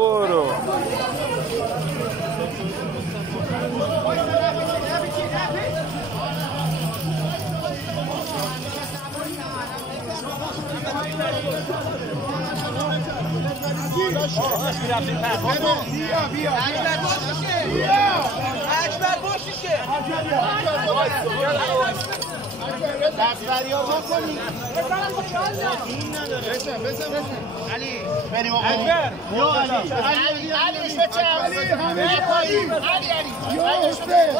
برو. علی بریم آقا یا علی علی بچه علی یا حسین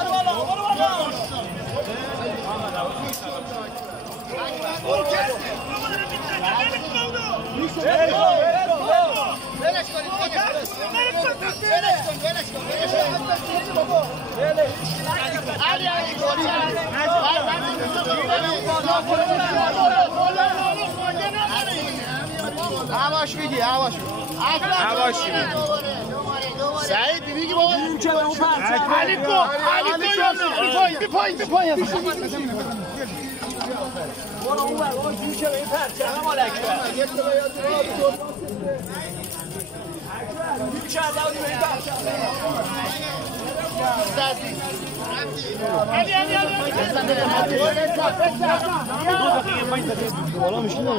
هواش بگی هواش سعید میگی بابا علی کو علی کو پایین برو اون اون جوشه به این پرچم مال اکبر علی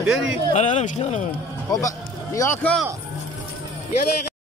بری؟ آره مشکل نداره. خب نیا کن. یه دقیقه